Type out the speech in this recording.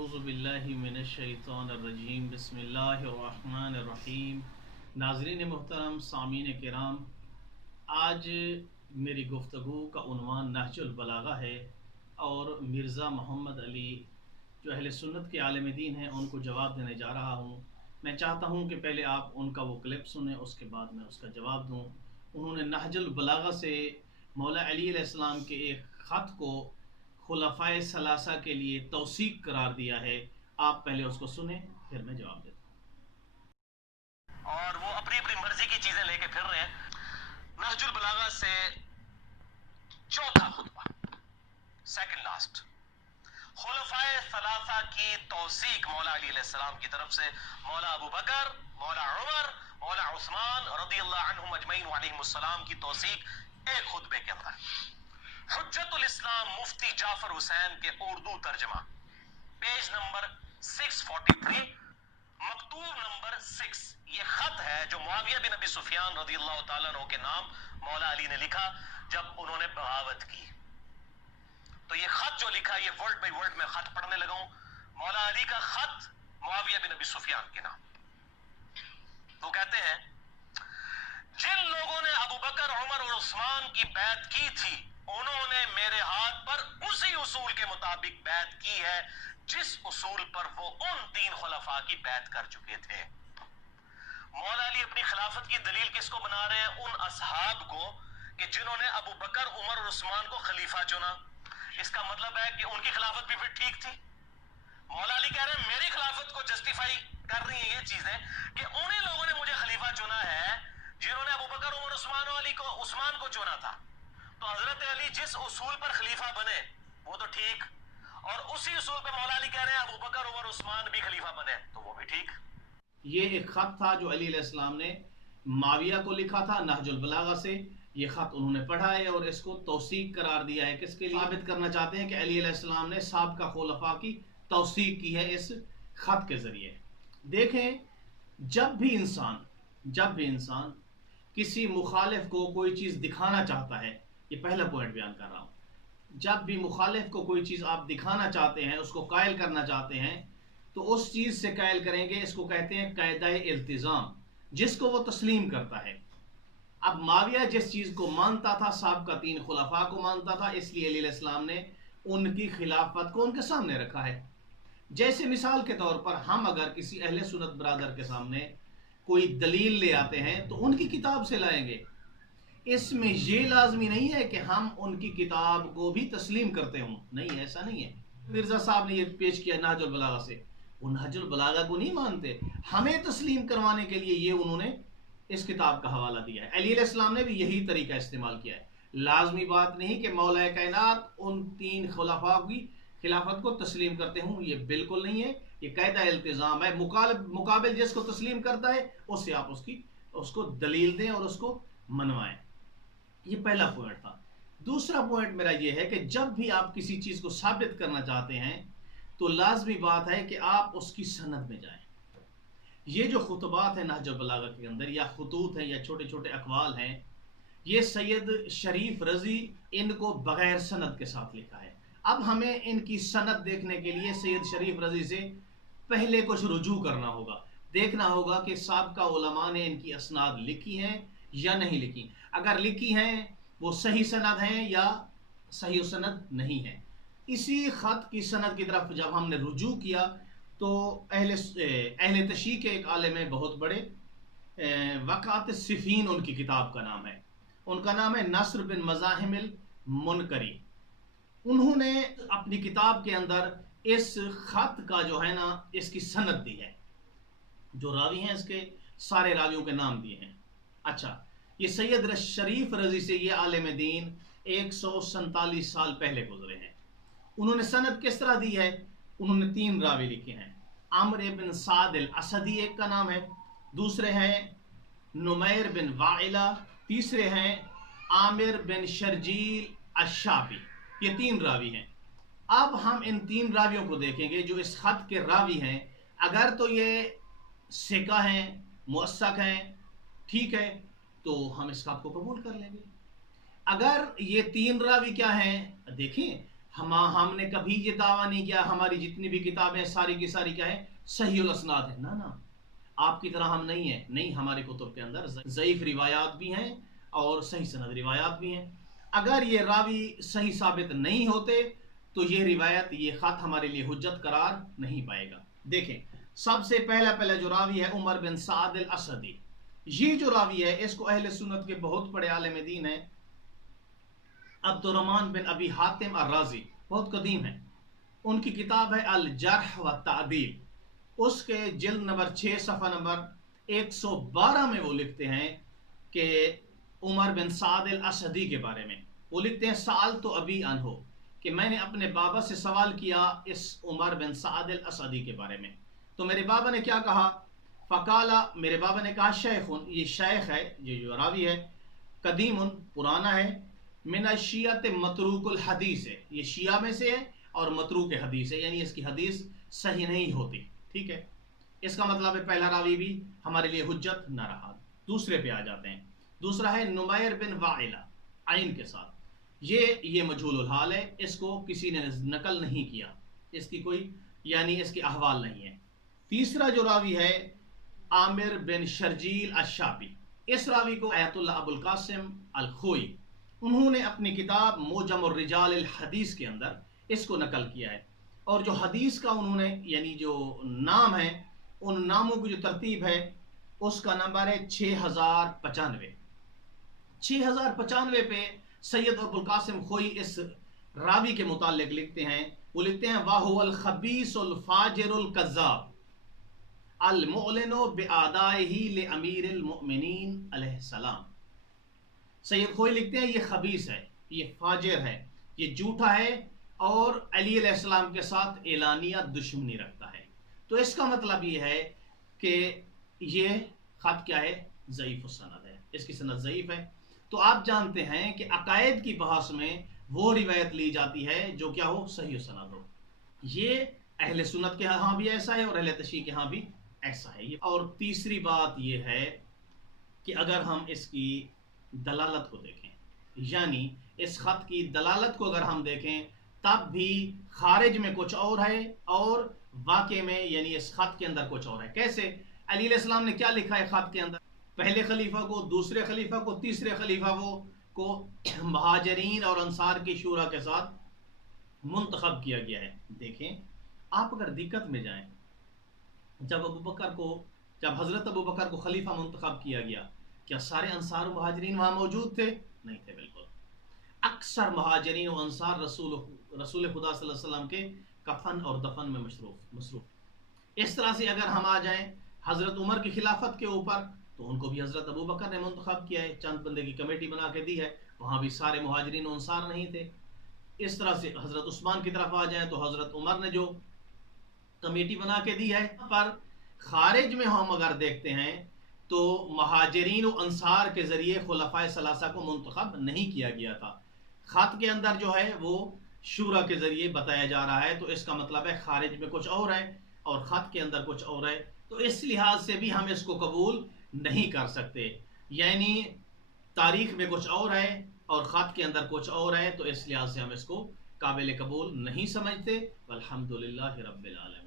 अऊज़ु बिल्लाहि मिनश्शैतानिर्रजीम बिस्मिल्लाहिर्रहमानिर्रहीम। नाज़रीन मोहतरम, सामीन किराम, आज मेरी गुफ्तगू का उन्वान नहजुल बलागा है और मिर्ज़ा मोहम्मद अली जो अहले सुन्नत के आलिम दीन हैं उनको जवाब देने जा रहा हूँ। मैं चाहता हूँ कि पहले आप उनका वो क्लिप सुने, उसके बाद मैं उसका जवाब दूँ। उन्होंने नहजुल बलागा से मौला अली अलैहिस्सलाम के एक ख़त को खुलफ़ाए सलासा के लिए तौसीक करार दिया है। आप पहले उसको सुने, फिर मैं जवाब देता हूँ। और वो अपनी अपनी मर्जी की चीजें लेके फिर रहे हैं। नहजुल बलागा से चौथा खुतबा, सेकंड लास्ट, खुलफ़ाए सलासा की तौसीक मौला अली अलैहिस्सलाम की तरफ से मौला अबू बकर, मौला उमर, मौला उस्मान रज़ियल्लाहु अन्हुम अजमईन व अलैहिमुस्सलाम की तौसीक एक खुतबे के अंदर। हुज्जतुल इस्लाम मुफ्ती जाफर हुसैन के उर्दू तर्जमा, पेज नंबर 643, मकतूब नंबर 6। ये खत है जो मुआविया बिन अबी सुफियान रज़ियल्लाहु ताला अन्हु के नाम मौला अली ने लिखा जब उन्होंने बगावत की। तो ये खत जो लिखा, ये वर्ड बाय वर्ड में खत पढ़ने लगा हूं। मौला अली का खत मुआविया बिन अबी सुफियान के नाम। वो कहते हैं, जिन लोगों ने अबू बकर, उमर और उस्मान की बैत की थी, उन्होंने मेरे हाथ पर उसी उसूल के मुताबिक बैत की है जिस उसूल पर वो उन तीन खुलफा की बैत कर चुके थे। मौला अली अपनी खिलाफत की दलील किसको बना रहे हैं? उन असहाब को कि जिन्होंने अबू बकर, उमर और उस्मान को खलीफा चुना। इसका मतलब है कि उनकी खिलाफत भी फिर ठीक थी। मौला अली कह रहे हैं मेरी खिलाफत को जस्टिफाई कर रही है ये चीजें कि उन्हीं लोगों ने मुझे खलीफा चुना है जिन्होंने अबू बकर, उमर, उस्मान को चुना था। तो हजरत अली जिस उसूल पर खलीफा बने वो तो ठीक, और उसी उसूल पे मौला अली कह रहे हैं अबू बकर, उमर, उस्मान भी खलीफा बने तो वो भी ठीक। ये एक खत था जो अली अलैहिस्सलाम ने मुआविया को लिखा था नहजुल बलागा से। ये खत उन्होंने पढ़ा है और इसको तौसीक करार दिया है। किसके लिए? साबित करना चाहते हैं कि अली अलैहिस्सलाम ने साबिक़ा खुलफा की तौसीक की है इस खत के जरिए। देखें, जब भी इंसान किसी मुखालिफ को कोई चीज दिखाना चाहता है, ये पहला पॉइंट बयान कर रहा हूं, जब भी मुखालिफ को कोई चीज आप दिखाना चाहते हैं, उसको कायल करना चाहते हैं, तो उस चीज से कायल करेंगे। इसको कहते हैं कायदा इल्तिजाम, जिसको वो तस्लीम करता है। अब मुआविया जिस चीज को मानता था, साबिक़ा तीन खुलफा को मानता था, इसलिए अली अलैहिस्सलाम ने उनकी खिलाफत को उनके सामने रखा है। जैसे मिसाल के तौर पर हम अगर किसी अहले सुन्नत बरादर के सामने कोई दलील ले आते हैं तो उनकी किताब से लाएंगे। इसमें ये लाजमी नहीं है कि हम उनकी किताब को भी तस्लीम करते हों, नहीं, ऐसा नहीं है। मिर्जा साहब ने ये पेश किया नहजुल बलागा से, वो नहजुल बलागा को नहीं मानते, हमें तस्लीम करवाने के लिए ये उन्होंने इस किताब का हवाला दिया है। अली अलैहिस्सलाम ने भी यही तरीका इस्तेमाल किया है। लाजमी बात नहीं कि मौला कायनात उन तीन खुलफा की खिलाफत को तस्लीम करते हूँ, ये बिल्कुल नहीं है। ये कायदा इल्तिजाम है। मुकाबिल जिसको तस्लीम करता है उससे आप उसको दलील दें और उसको मनवाएं। ये पहला पॉइंट था। दूसरा पॉइंट मेरा ये है कि जब भी आप किसी चीज को साबित करना चाहते हैं तो लाजमी बात है कि आप उसकी सनद में जाएं। ये जो खुतबात है नहजुल बलागा के अंदर, या खुतूत हैं या छोटे छोटे अकवाल हैं, ये सैयद शरीफ रजी इनको बगैर सनद के साथ लिखा है। अब हमें इनकी सनद देखने के लिए सैयद शरीफ रजी से पहले कुछ रुजू करना होगा, देखना होगा कि साबिक़ा उलमा ने इनकी असनाद लिखी हैं या नहीं लिखी। अगर लिखी हैं वो सही सनद हैं या सही सनद नहीं है। इसी खत की सनद की तरफ जब हमने रुजू किया तो अहले तशी के एक आलिम है बहुत बड़े, वक़ात सिफीन उनकी किताब का नाम है, उनका नाम है नस्र बिन मज़ाहिमिल मुनकरी। उन्होंने अपनी किताब के अंदर इस खत का जो है ना, इसकी सनद दी है। जो रावी हैं इसके सारे रावियों के नाम दिए हैं। अच्छा, ये सैयद शरीफ रजी से ये आलिम दीन 147 साल पहले गुजरे हैं। उन्होंने सनद किस तरह दी है? उन्होंने तीन रावी लिखे हैं। अम्र बिन साद अल असदी एक का नाम है, दूसरे हैं नुमैर बिन वाइला, तीसरे हैं आमिर बिन शर्जील अशाबी। ये तीन रावी हैं। अब हम इन तीन रावियों को देखेंगे जो इस खत के रावी हैं। अगर तो ये सिका हैं, मुअस्सक हैं, ठीक है, तो हम इस खत को कबूल कर लेंगे। अगर ये तीन रावी क्या हैं, देखें, हमने कभी ये दावा नहीं किया हमारी जितनी भी किताबें सारी की सारी क्या है, सही उल असनाद है। ना ना, आपकी तरह हम नहीं है। नहीं, हमारे कुतुब के अंदर ज़ईफ रिवायात भी हैं और सही सनद रिवायात भी हैं। अगर ये रावी सही साबित नहीं होते तो ये रिवायत, ये ख़त हमारे लिए हुज्जत करार नहीं पाएगा। देखें, सबसे पहला जो रावी है उमर बिन साद अल असदी। ये जो रावी है इसको अहले सुन्नत के बहुत बड़े आलिम दीन है अब्दुर्रहमान बिन अबी हातिम अर्राजी, बहुत कदीम है। उनकी किताब है अल जर्ह व तादील। उसके जिल्द नंबर 6 सफ़ा नंबर 112 में वो लिखते हैं कि उमर बिन साद अल असदी के बारे में वो लिखते हैं, साल तो अबी अनहो, कि मैंने अपने बाबा से सवाल किया इस उमर बिन साद अल असदी के बारे में। तो मेरे बाबा ने क्या कहा, फ़काला, मेरे बाबा ने कहा, शेखुन, ये शेख है, ये जो रावी है, कदीमुन, पुराना है, मिन शियत मतरूकुल हदीस है, ये शिया में से है और मतरूक हदीस है, यानी इसकी हदीस सही नहीं होती। ठीक है, इसका मतलब है पहला रावी भी हमारे लिए हुज्जत न रहा। दूसरे पे आ जाते हैं। दूसरा है नुमैर बिन वाइला, आइन के साथ। ये मजहूलुल हाल है, इसको किसी ने नकल नहीं किया, इसकी कोई यानी इसकी अहवाल नहीं है। तीसरा जो रावी है आमिर बिन शर्जील अशाबी। इस रावी को आयतुल्लाह अबुल कासिम अल खोई, उन्होंने अपनी किताब मोजमुर रिजाल अल हदीस के अंदर इसको नकल किया है। और जो हदीस का उन्होंने यानी जो नाम है, उन नामों की जो तरतीब है उसका नंबर है 6095। 6095 पे सैयद अबुल कासिम खोई इस रावी के मुतालिक लिखते हैं, वो लिखते हैं, वाहुवल खबीसुल फाजिरुल कज़्ज़ाब अल मुअलिनु बिआदाइही ले अमीरुल मुमिनीन अलैहिस्सलाम। सैयद खोई लिखते हैं, ये खबीस है, ये फाजिर है, ये झूठा है और अली अलैहिस्सलाम के साथ एलानिया दुश्मनी रखता है। तो इसका मतलब ये है कि ये खत क्या है, ज़ईफ़ सनद है, इसकी सनद ज़ईफ़ है। तो आप जानते हैं कि अकायद की बहस में वो रिवायत ली जाती है जो क्या हो, सही सनद हो। ये अहले सुन्नत के यहाँ भी ऐसा है और अहले तशरीह के यहाँ भी ऐसा है। और तीसरी बात ये है कि अगर हम इसकी दलालत को देखें, यानी इस खत की दलालत को अगर हम देखें, तब भी खारिज में कुछ और है और वाक़े में यानी इस खत के अंदर कुछ और है। कैसे? अली अलैहिस्सलाम ने क्या लिखा है खत के अंदर, पहले खलीफा को, दूसरे खलीफा को, तीसरे खलीफा को महाजरीन और अंसार की शूरा के साथ मुंतखब किया गया है। देखें, आप अगर दिक्कत में जाएं, जब हजरत अबू बकर को खलीफा मुंतखब किया गया, क्या सारे अंसार और महाजरीन वहां मौजूद थे? नहीं थे, बिल्कुल। अक्सर महाजरीन और अंसार रसूल खुदा सल्लल्लाहु अलैहि वसल्लम के कफन और दफन में मसरूफ। इस तरह से अगर हम आ जाएं हजरत उमर की खिलाफत के ऊपर, तो उनको भी हजरत अबू बकर ने मुंतखब किया है, चंद बंदे की कमेटी बना के दी है, वहां भी सारे मुहाजिरीन और अंसार नहीं थे। इस तरह से हजरत उस्मान की तरफ आ जाए तो हजरत उमर ने जो कमेटी बना के दी है। पर खारिज में हम अगर देखते हैं तो महाजरीन और अंसार के जरिए खुलफाए सलासा को मुंतखब नहीं किया गया था। खत के अंदर जो है वो शूरा के जरिए बताया जा रहा है, तो इसका मतलब है खारिज में कुछ और है और खत के अंदर कुछ और है। तो इस लिहाज से भी हम इसको कबूल नहीं कर सकते, यानी तारीख में कुछ और है और खत के अंदर कुछ और है, तो इस लिहाज से हम इसको काबिल कबूल नहीं समझते। अल्हम्दुलिल्लाह रब्बिल आलमीन।